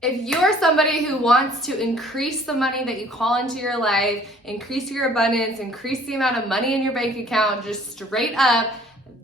If you are somebody who wants to increase the money that you call into your life, increase your abundance, increase the amount of money in your bank account, just straight up,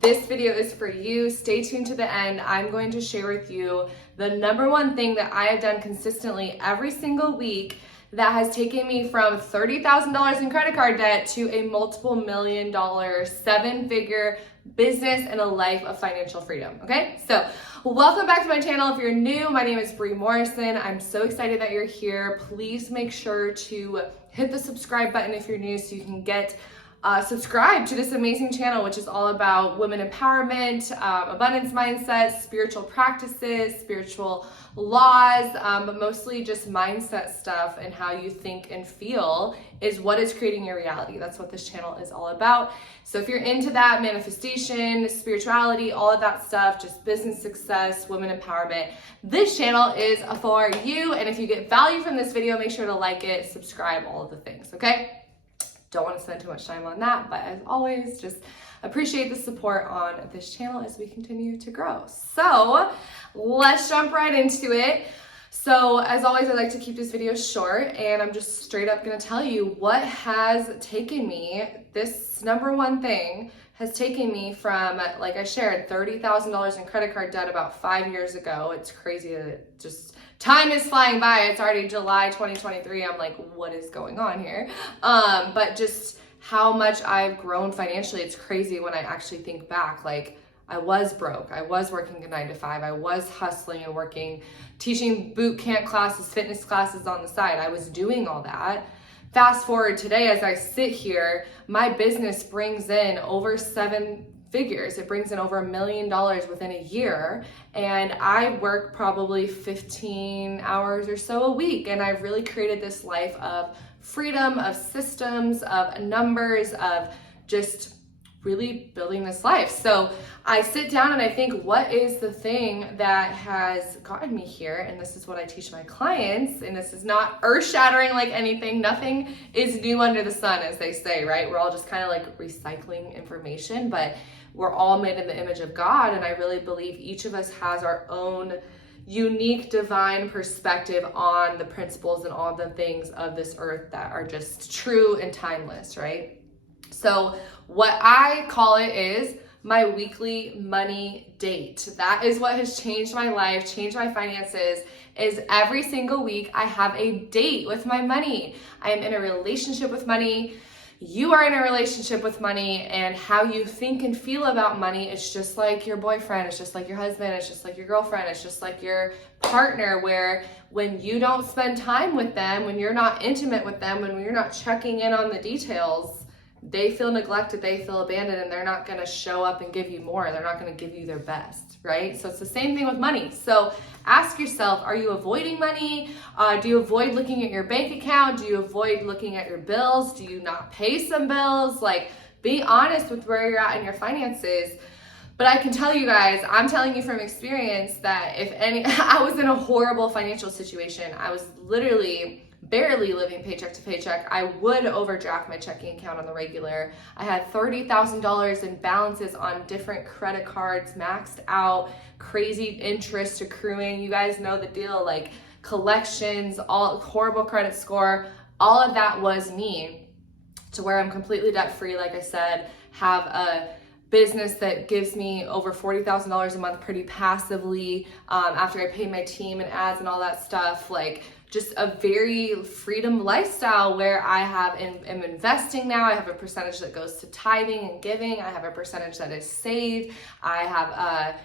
this video is for you. Stay tuned to the end. I'm going to share with you the number one thing that I have done consistently every single week that has taken me from $30,000 in credit card debt to a multiple $1 million, 7-figure business and a life of financial freedom. Okay, so welcome back to my channel. If you're new, my name is Bree Morrison. I'm so excited that you're here. Please make sure to hit the subscribe button if you're new so you can get subscribe to this amazing channel, which is all about women empowerment, abundance mindset, spiritual practices, spiritual laws, but mostly just mindset stuff, and how you think and feel is what is creating your reality. That's what this channel is all about. So if you're into that, manifestation, spirituality, all of that stuff, just business success, women empowerment, this channel is for you. And if you get value from this video, make sure to like it, subscribe, all of the things, okay? Don't want to spend too much time on that, but as always, just appreciate the support on this channel as we continue to grow. So let's jump right into it. So as always, I like to keep this video short, and I'm just straight up going to tell you what has taken me, this number one thing has taken me from, like I shared, $30,000 in credit card debt about 5 years ago. It's crazy that it just, time is flying by. It's already July 2023. I'm like, what is going on here? But just how much I've grown financially, it's crazy when I actually think back. Like, I was broke. I was working a 9 to 5. I was hustling and working, teaching boot camp classes, fitness classes on the side. I was doing all that. Fast forward today, as I sit here, my business brings in over 7 figures. It brings in over $1 million within a year. And I work probably 15 hours or so a week. And I've really created this life of freedom, of systems, of numbers, of just really building this life. So I sit down and I think, what is the thing that has gotten me here? And this is what I teach my clients. And this is not earth-shattering like anything. Nothing is new under the sun, as they say, right? We're all just kind of like recycling information, but we're all made in the image of God. And I really believe each of us has our own unique divine perspective on the principles and all the things of this earth that are just true and timeless, right? So what I call it is my weekly money date. That is what has changed my life, changed my finances, is every single week I have a date with my money. I am in a relationship with money. You are in a relationship with money, and how you think and feel about money is just like your boyfriend, it's just like your husband, it's just like your girlfriend, it's just like your partner, where when you don't spend time with them, when you're not intimate with them, when you're not checking in on the details, they feel neglected, they feel abandoned, and they're not going to show up and give you more. They're not going to give you their best, right? So it's the same thing with money. So ask yourself, are you avoiding money? Do you avoid looking at your bank account? Do you avoid looking at your bills? Do you not pay some bills? Like, be honest with where you're at in your finances. But I can tell you guys, I'm telling you from experience that I was in a horrible financial situation. I was literally barely living paycheck to paycheck. I would overdraft my checking account on the regular. I had $30,000 in balances on different credit cards, maxed out, crazy interest accruing. You guys know the deal, like collections, all horrible credit score. All of that was me, to where I'm completely debt free. Like I said, have a business that gives me over $40,000 a month pretty passively, after I pay my team and ads and all that stuff. Like, just a very freedom lifestyle where I am investing now. I have a percentage that goes to tithing and giving. I have a percentage that is saved. I have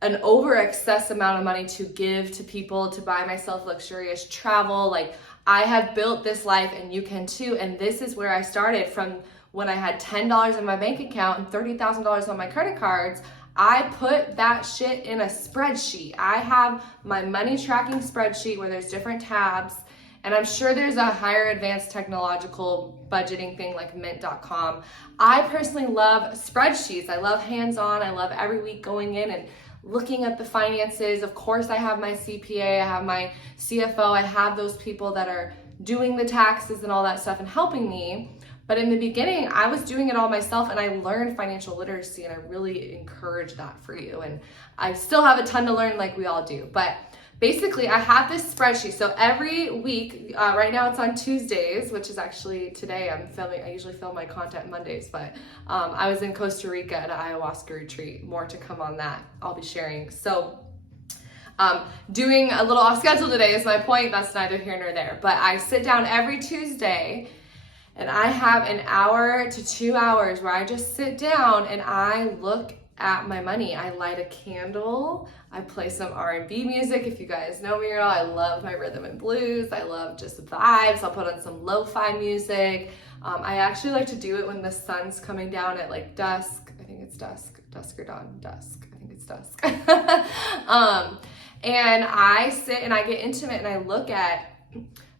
an over excess amount of money to give to people, to buy myself luxurious travel. Like, I have built this life, and you can too. And this is where I started from, when I had $10 in my bank account and $30,000 on my credit cards. I put that shit in a spreadsheet. I have my money tracking spreadsheet where there's different tabs, and I'm sure there's a higher advanced technological budgeting thing like mint.com. I personally love spreadsheets. I love hands-on. I love every week going in and looking at the finances. Of course, I have my CPA, I have my CFO, I have those people that are doing the taxes and all that stuff and helping me. But in the beginning, I was doing it all myself, and I learned financial literacy, and I really encourage that for you. And I still have a ton to learn, like we all do. But basically I have this spreadsheet. So every week, right now it's on Tuesdays, which is actually today I'm filming. I usually film my content Mondays, but I was in Costa Rica at an ayahuasca retreat. More to come on that. I'll be sharing. So doing a little off schedule today is my point. That's neither here nor there. But I sit down every Tuesday and I have an hour to 2 hours where I just sit down and I look at my money. I light a candle. I play some R&B music. If you guys know me at all, I love my rhythm and blues. I love just vibes. I'll put on some lo-fi music. I actually like to do it when the sun's coming down at like dusk. I think it's dusk or dawn, dusk. I think it's dusk. And I sit and I get intimate and I look at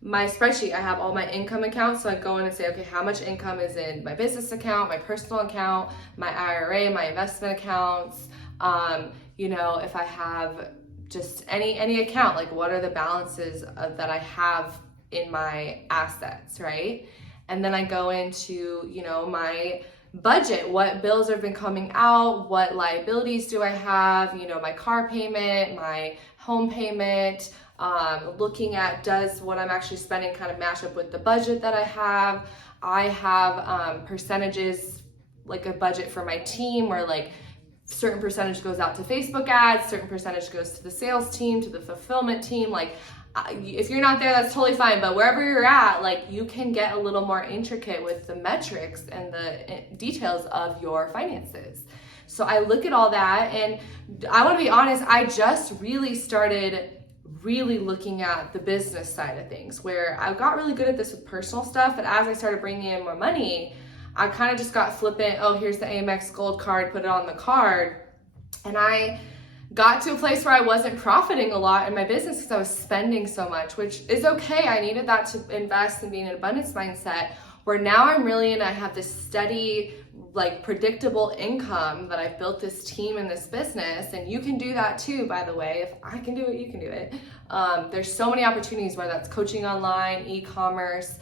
my spreadsheet. I have all my income accounts. So I go in and say, okay, how much income is in my business account, my personal account, my IRA, my investment accounts. You know, if I have just any account, like what are the balances that I have in my assets, right? And then I go into, you know, my budget, what bills have been coming out, what liabilities do I have, you know, my car payment, my home payment, looking at does what I'm actually spending kind of match up with the budget that I have. I have percentages, like a budget for my team where like certain percentage goes out to Facebook ads, certain percentage goes to the sales team, to the fulfillment team. Like if you're not there, that's totally fine. But wherever you're at, like you can get a little more intricate with the metrics and the details of your finances. So I look at all that, and I want to be honest, I just really started looking at the business side of things, where I got really good at this with personal stuff, but as I started bringing in more money, I kind of just got flippant. Oh, here's the Amex Gold card, put it on the card. And I got to a place where I wasn't profiting a lot in my business because I was spending so much, which is okay. I needed that to invest and be in an abundance mindset, where now I'm really I have this steady, like predictable income that I've built this team in this business. And you can do that too, by the way. If I can do it, you can do it. There's so many opportunities, whether that's coaching online, e-commerce,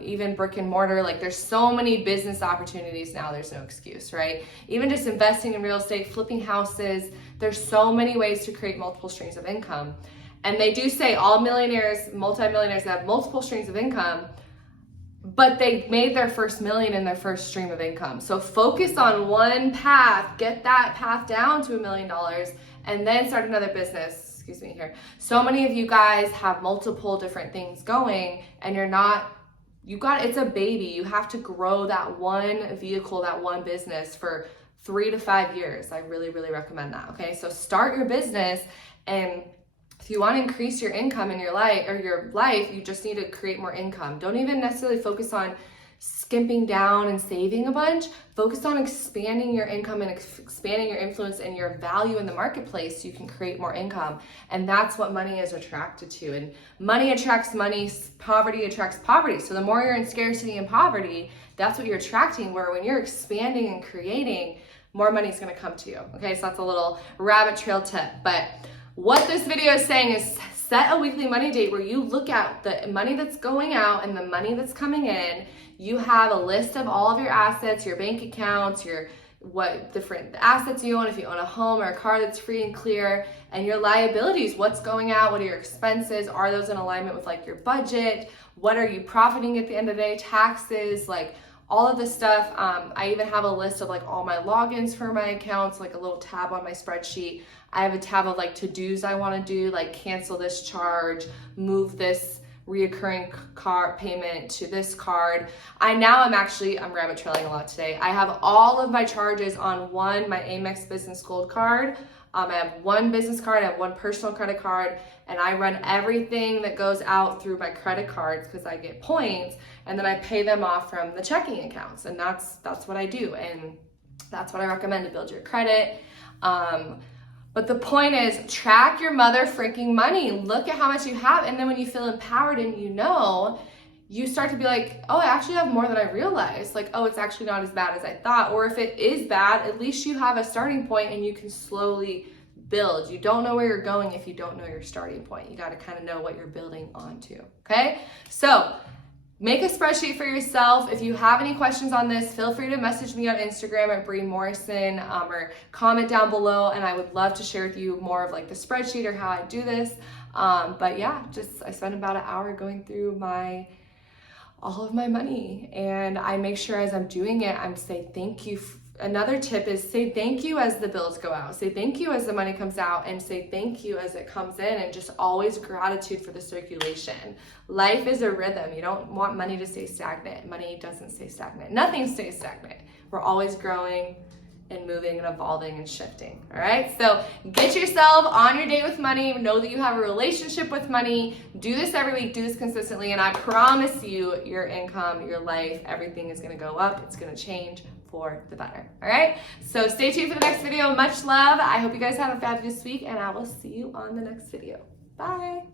even brick and mortar. Like there's so many business opportunities now, there's no excuse, right? Even just investing in real estate, flipping houses, there's so many ways to create multiple streams of income. And they do say all millionaires, multimillionaires have multiple streams of income, but they made their first million in their first stream of income. So focus on one path, get that path down to $1 million, and then start another business. Excuse me here. So many of you guys have multiple different things going, and it's a baby. You have to grow that one vehicle, that one business for 3 to 5 years. I really, really recommend that. Okay. So start your business, and if you want to increase your income in your life, you just need to create more income. Don't even necessarily focus on skimping down and saving a bunch. Focus on expanding your income and expanding your influence and your value in the marketplace so you can create more income. And that's what money is attracted to. And money attracts money, poverty attracts poverty. So the more you're in scarcity and poverty, that's what you're attracting, where when you're expanding and creating, more money is going to come to you. Okay, so that's a little rabbit trail tip. But what this video is saying is set a weekly money date where you look at the money that's going out and the money that's coming in. You have a list of all of your assets, your bank accounts, what different assets you own, if you own a home or a car that's free and clear, and your liabilities, what's going out, what are your expenses, are those in alignment with like your budget, what are you profiting at the end of the day, taxes, like all of this stuff. I even have a list of like all my logins for my accounts, like a little tab on my spreadsheet. I have a tab of like to-dos I want to do, like cancel this charge, move this reoccurring card payment to this card. I'm rabbit trailing a lot today. I have all of my charges on my Amex Business Gold card. I have one business card, I have one personal credit card, and I run everything that goes out through my credit cards because I get points, and then I pay them off from the checking accounts. And that's what I do. And that's what I recommend to build your credit. But the point is, track your mother freaking money. Look at how much you have. And then when you feel empowered and you start to be like, oh, I actually have more than I realized. Like, oh, it's actually not as bad as I thought. Or if it is bad, at least you have a starting point and you can slowly build. You don't know where you're going if you don't know your starting point. You got to kind of know what you're building onto. Okay? So make a spreadsheet for yourself. If you have any questions on this, feel free to message me on Instagram at Bree Morrison, or comment down below, and I would love to share with you more of like the spreadsheet or how I do this. But yeah, I spent about an hour going through all of my money, and I make sure as I'm doing it, I'm saying thank you. Another tip is say thank you as the bills go out. Say thank you as the money comes out, and say thank you as it comes in, and just always gratitude for the circulation. Life is a rhythm. You don't want money to stay stagnant. Money doesn't stay stagnant. Nothing stays stagnant. We're always growing and moving and evolving and shifting. All right, so get yourself on your date with money. Know that you have a relationship with money. Do this every week. Do this consistently, and I promise you, your income, your life, everything is going to go up. It's going to change for the better. All right, so stay tuned for the next video. Much love. I hope you guys have a fabulous week, and I will see you on the next video. Bye.